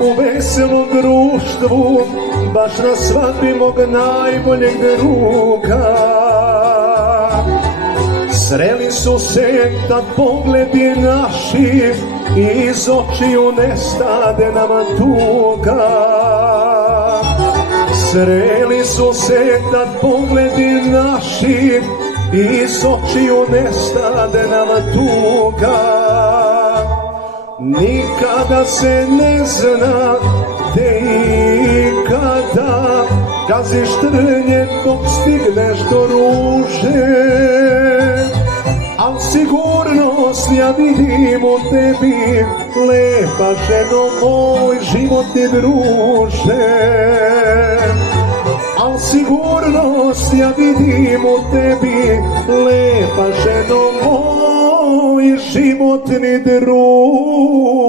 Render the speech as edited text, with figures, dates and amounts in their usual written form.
u veselom društvu, baš na svadbi mog najboljeg druga. Sreli su se tad pogledi naši, iz očiju nestade nama tuga. Sreli su se tad pogledi naši, iz očiju nestade nama tuga. Nikada se ne zna te i kada gaziš trnje dok stigneš do ruže. Al sigurnost ja vidim u tebi, lepa ženo moj, životni druže. Al sigurnost ja vidim u tebi, lepa ženo moj, životni druže.